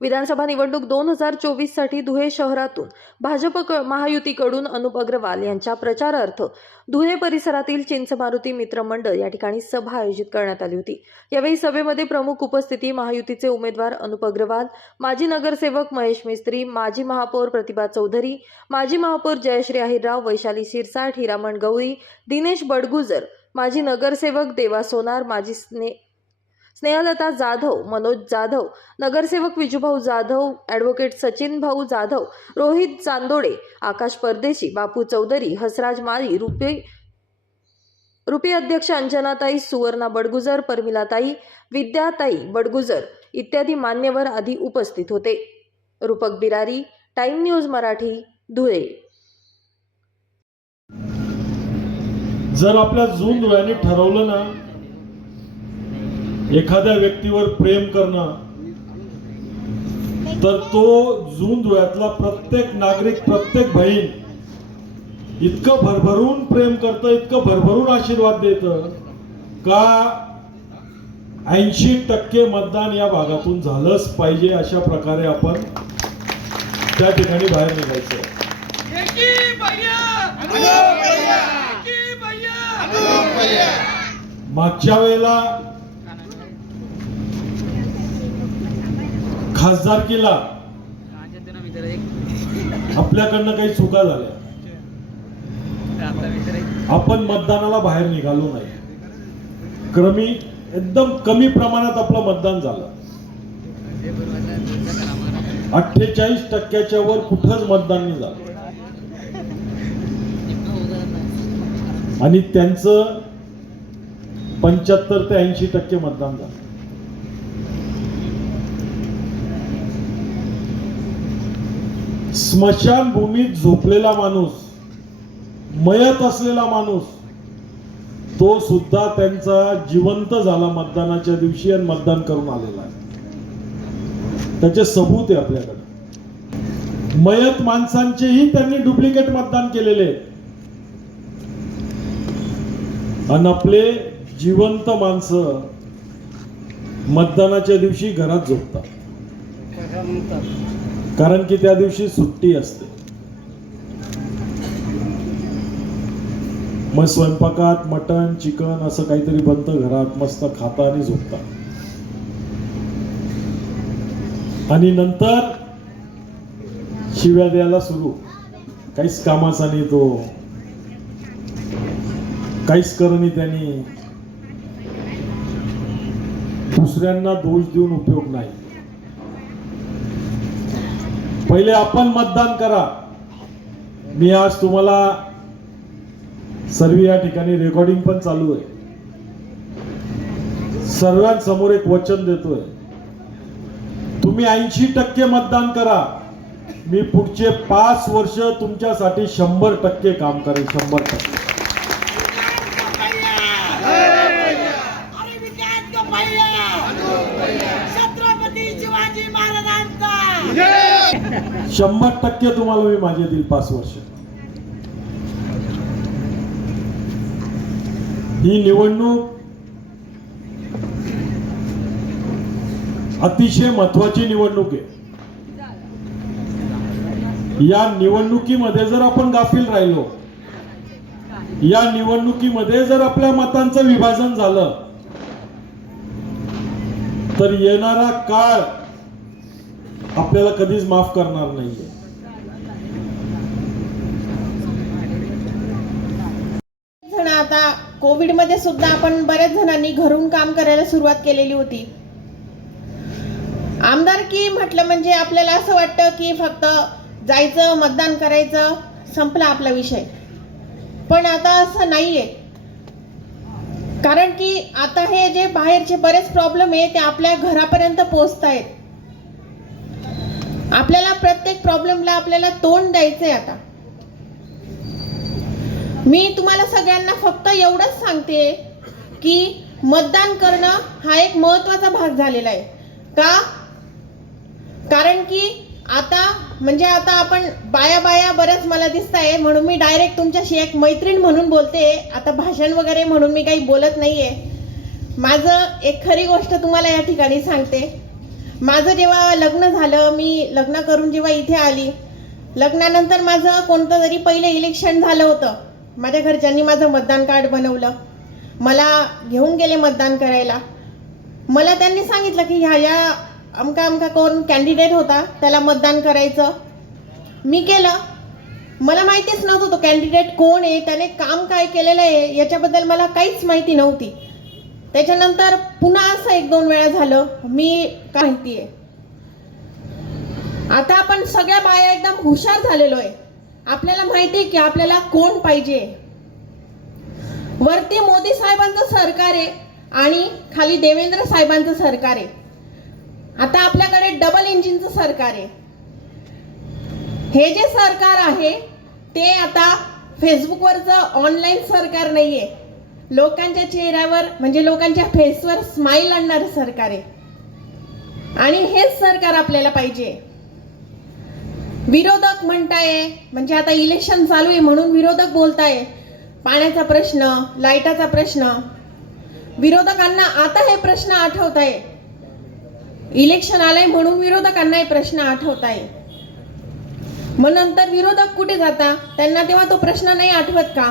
विधानसभा निवडणूक दोन हजार चोवीससाठी धुळे शहरातून भाजप महायुतीकडून अनुप अग्रवाल यांच्या प्रचारार्थ धुळे परिसरातील चिंचमारुती मित्र मंडळ या ठिकाणी सभा आयोजित करण्यात आली होती. यावेळी सभेमध्ये प्रमुख उपस्थिती महायुतीचे उमेदवार अनुप अग्रवाल माजी नगरसेवक महेश मिस्त्री माजी महापौर प्रतिभा चौधरी माजी महापौर जयश्री अहिरराव वैशाली शिरसाट हिरामण गवळी दिनेश बडगुजर माजी नगरसेवक देवा सोनार माजी स्ने स्नेहलता जाधव मनोज जाधव नगरसेवक विजूभाऊ जाधव ॲडव्होकेट सचिन भाऊ जाधव रोहित चांदोडे आकाश परदेशी बापू चौधरी हसराज माळी रुपे रुपी अध्यक्ष अंजनाताई सुवर्णा बडगुजर परमिलाताई विद्याताई बडगुजर इत्यादी मान्यवर आधी उपस्थित होते. Rupak Birari time news Marathi Dhule. जर आपल्या जून डोळ्यांनी ठरवलं ना एखाद्या व्यक्तीवर प्रेम करणं तर तो जून डोळ्यातला प्रत्येक नागरिक प्रत्येक बहीण इतकं भरभरून प्रेम करतं इतकं भरभरून आशीर्वाद देतं का ऐंशी टक्के मतदान या भागातून झालंच पाहिजे अशा प्रकारे आपण त्या ठिकाणी बाहेर निघायचं. मागच्या वेळेला खासदारकीला आपल्याकडनं काही चुका झाल्या. आपण मतदानाला बाहेर निघालो नाही. क्रमी एकदम कमी प्रमाणात आपलं मतदान झालं. अठ्ठेचाळीस टक्क्याच्या वर कुठंच मतदान नाही झालं. आणि त्यांचं पंच्याहत्तर ते ऐंशी टक्के मतदान झालं. स्मशानभूमीत झोपलेला माणूस मयत असलेला माणूस तो सुद्धा त्यांचा जिवंत झाला मतदानाच्या दिवशी आणि मतदान करून आलेला आहे. त्याचे सबूत आहे आपल्याकडे. मयत माणसांचेही त्यांनी डुप्लिकेट मतदान केलेले आणि आपले जिवंत माणसं मतदानाच्या दिवशी घरात झोपतात. कारण की त्या दिवशी सुट्टी असते. मग स्वयंपाकात मटण चिकन असं काहीतरी बनतं घरात मस्त खाता आणि झोपता. आणि नंतर शिव्या द्यायला सुरू. काहीच कामाचा नाही तो. काहीच करणी त्यांनी. दुसऱ्यांना दोष देऊन उपयोग नाही. पहिले आपण मतदान करा. मी आज तुम्हाला सर्व या ठिकाणी रेकॉर्डिंग पण चालू आहे. सर्वांसमोर एक वचन देतोय. तुम्ही ऐंशी टक्के मतदान करा. मी पुढचे पाच वर्ष तुमच्यासाठी शंभर टक्के काम करेन शंभर टक्के. शंभर टक्के तुम्हाला मी माझे देईल पाच वर्ष. ही निवडणूक अतिशय महत्वाची निवडणूक आहे. या निवडणुकीमध्ये जर आपण गाफील राहिलो या निवडणुकीमध्ये जर आपल्या मतांचं विभाजन झालं तर येणारा काळ आपल्याला कधीच माफ करणार नाहीये. आता कोविडमध्ये सुद्धा आपण बऱ्याच जणांनी घरून काम करायला सुरुवात केलेली होती. आमदारकी म्हटलं म्हणजे आपल्याला असं वाटतं की फक्त जायचं मतदान करायचं संपला आपला विषय. पण आता असं नाहीये. कारण की आता हे जे बाहेरचे बरेच प्रॉब्लेम आहे ते आपल्या घरापर्यंत पोहोचत आहेत आपल्याला प्रत्येक प्रॉब्लेमला आपल्याला तोंड द्यायचंय आता. मी तुम्हाला सगळ्यांना फक्त एवढंच सांगते की मतदान करणं हा एक महत्त्वाचा भाग झालेला आहे. का? कारण की आता म्हणजे आता आपण बाया बाया बरंच मला दिसत आहे म्हणून मी डायरेक्ट तुमच्याशी एक मैत्रीण म्हणून बोलते. आता भाषण वगैरे म्हणून मी काही बोलत नाहीये. माझं एक खरी गोष्ट तुम्हाला या ठिकाणी सांगते. माझं जेव्हा लग्न झालं मी लग्न करून जेव्हा इथे आली लग्नानंतर माझं कोणतं तरी पहिलं इलेक्शन झालं होतं माझ्या घरच्यांनी माझं मतदान कार्ड बनवलं मला घेऊन गेले मतदान करायला. मला त्यांनी सांगितलं की ह्या या अमका अमका कोण कॅन्डिडेट होता त्याला मतदान करायचं. मी केलं. मला माहितीच नव्हतं तो कॅन्डिडेट कोण आहे त्याने काम काय केलेलं आहे याच्याबद्दल मला काहीच माहिती नव्हती. त्याच्यानंतर पुन्हा असं एक दोन वेळा झालं. मी काय माहिती आहे आता आपण सगळ्या बाया एकदम हुशार झालेलो आहे. आपल्याला माहिती आहे की आपल्याला कोण पाहिजे? वरती मोदी साहेबांचं सरकार आहे आणि खाली देवेंद्र साहेबांचं सरकार आहे. आता आपल्याकडे डबल इंजिनचं सरकार आहे. हे जे सरकार आहे ते आता फेसबुकवरचं ऑनलाईन सरकार नाहीये. लोकांच्या चेहऱ्यावर म्हणजे लोकांच्या फेसवर स्माईल आणणारं सरकार आहे. आणि हेच सरकार आपल्याला पाहिजे. विरोधक म्हणताय म्हणजे आता इलेक्शन चालू आहे म्हणून विरोधक बोलताय. पाण्याचा प्रश्न लाईटाचा प्रश्न. विरोधकांना आता हे प्रश्न आठवत आहे इलेक्शन आलंय म्हणून विरोधकांना हे प्रश्न आठवत आहे मग नंतर विरोधक कुठे जाता? त्यांना तेव्हा तो प्रश्न नाही आठवत का?